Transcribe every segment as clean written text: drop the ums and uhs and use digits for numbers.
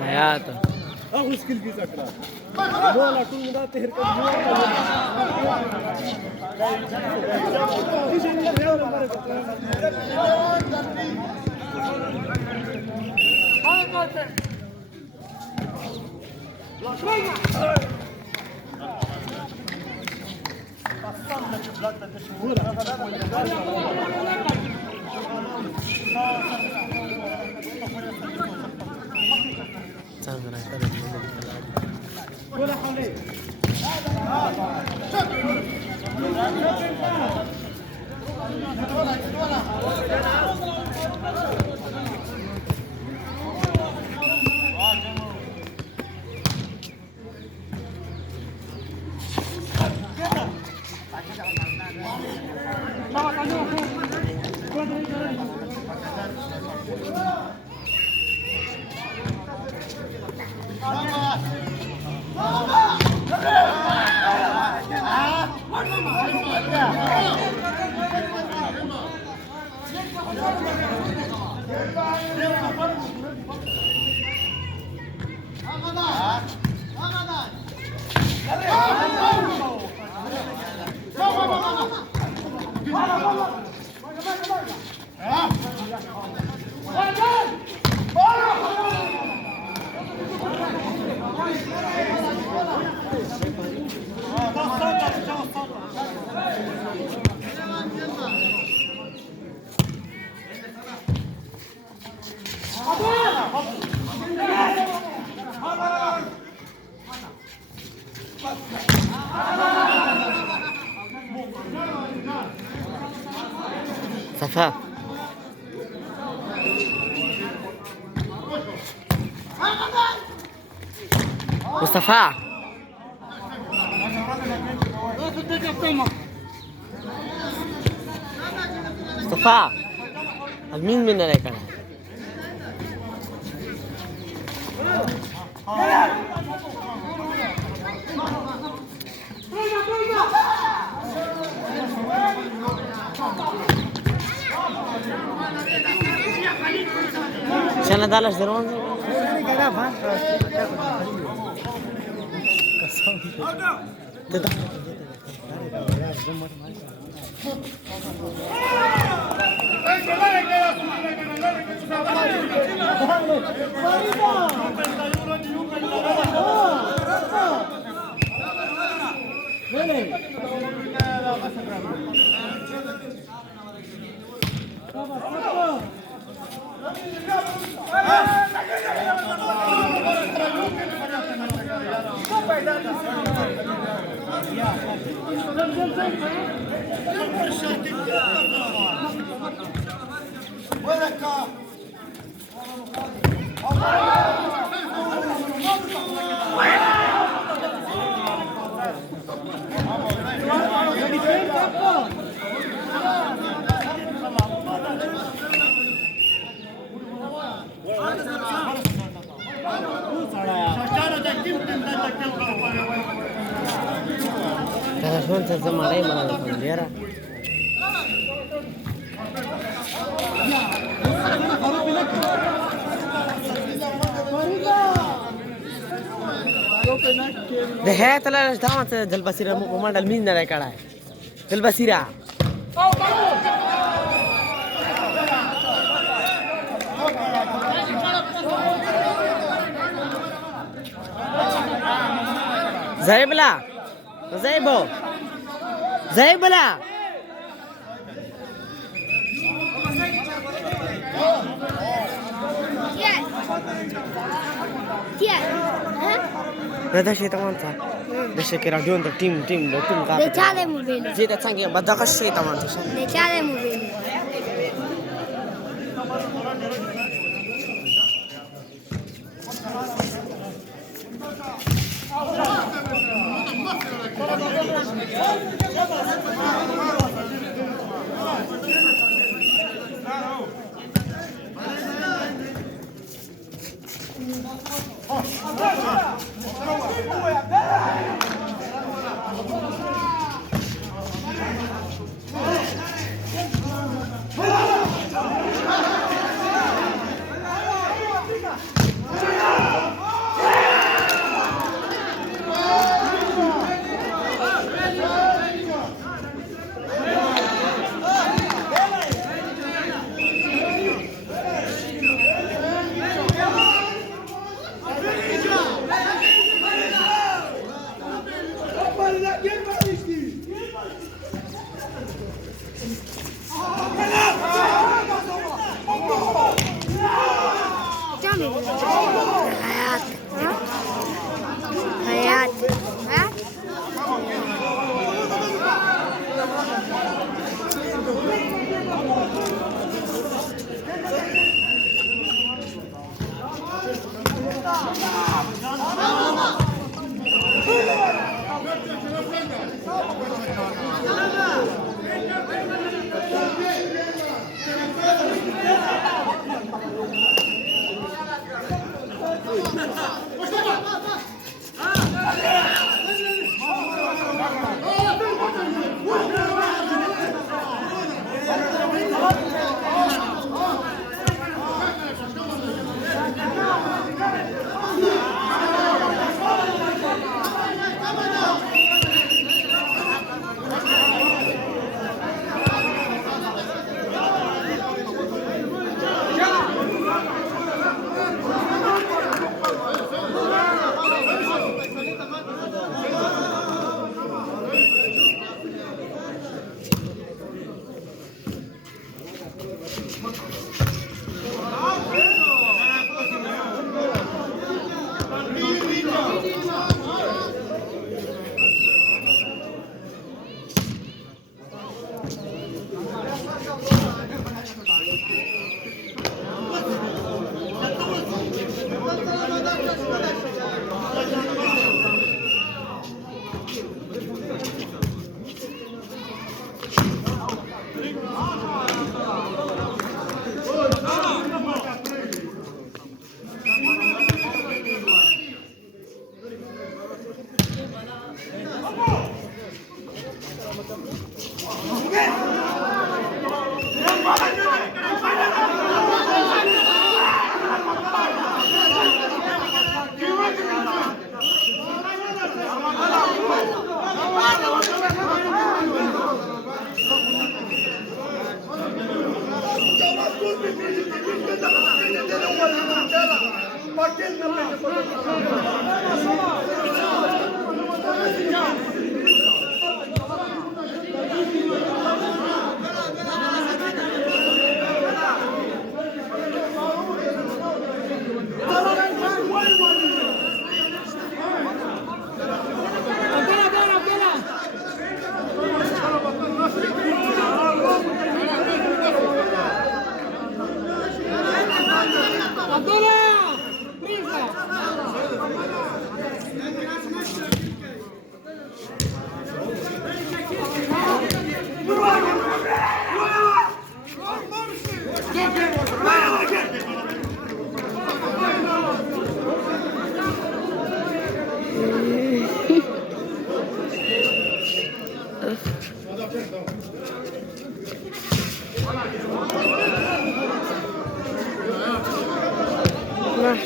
حياته اغوص كل بيس اكرا ولا كل مدة تهرك ولا حوالي صفاء مصطفى مصطفى مين منا عليك انا شنو دالش درون Kada shon se zama rai mana da bandera. ده है तला दामत जल बसीरा मु मंडल मीन न कड़ा है जल Basira زيبلا زيبو زيبلا هذا شيء طبعا صح. ده شيء كده جون ده تيم Le chale موبيل. زي ده تانجي بدك الشيء طبعا صح. Le chale موبيل. حياة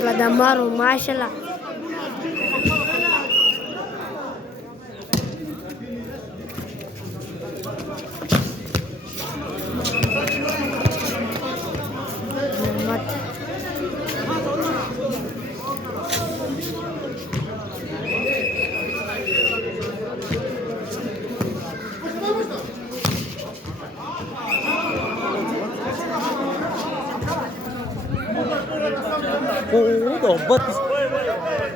ما دمروا ما شاء الله. ضبط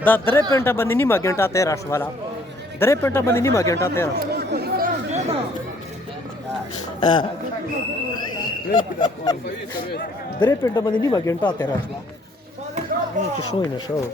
Da 3 penta banini magenta teraș vala. 3 penta banini magenta teraș. 3 penta banini magenta teraș. Ce șoină, șou.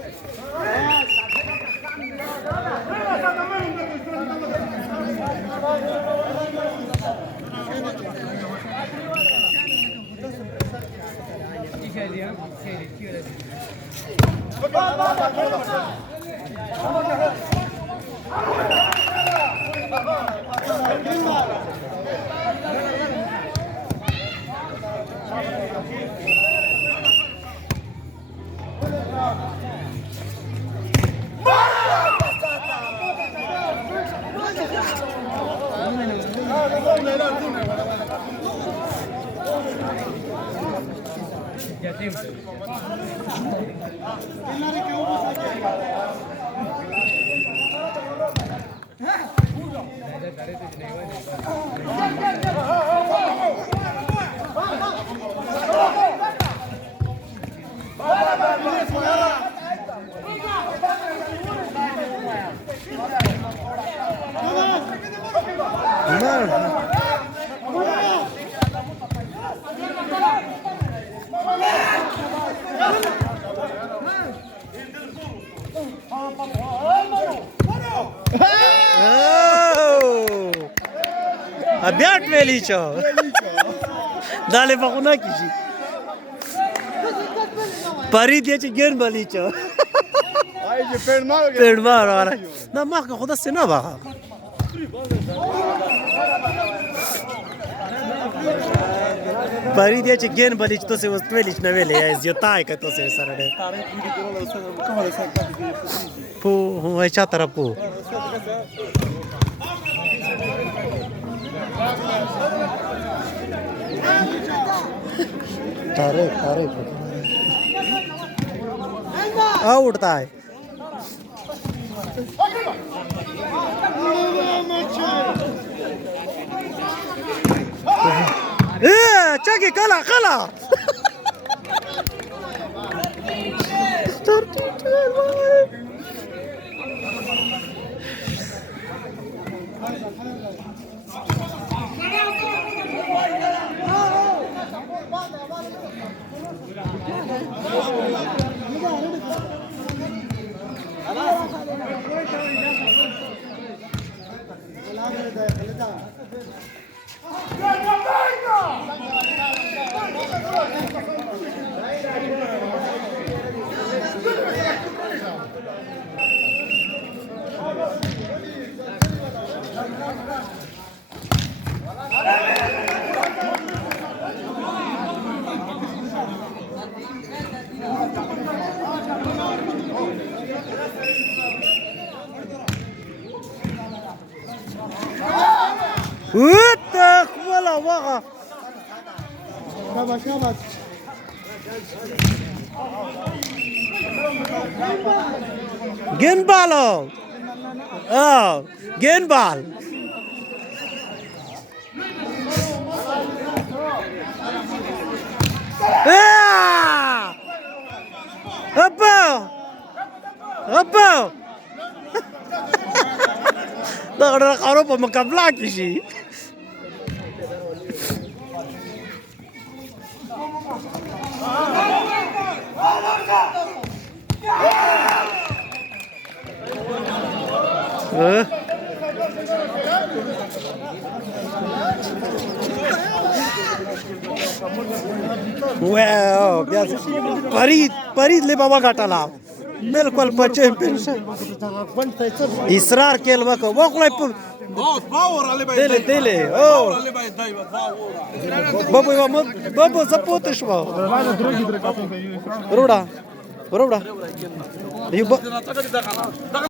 Abia Velicio. Dale fac kishi. Parid yace gen balicho. Aici permar. Permar ara. Na marca khuda se na baga. Parid yace gen balicho to se Velic na vele ya ziotai ka to se sarade. Po hai cha taraf ko. तारे तारे आ उड़ता है चकी कला कला واتخ ولا وقع شبك جنبالو جنبال هبا هبا لا أنا أوروبا مكابلاك شيء واو فريد ले बाबा घाटाला बिल्कुल बच्चे इसरार केल वको वकलाय dele oh бабу запутаешь его рода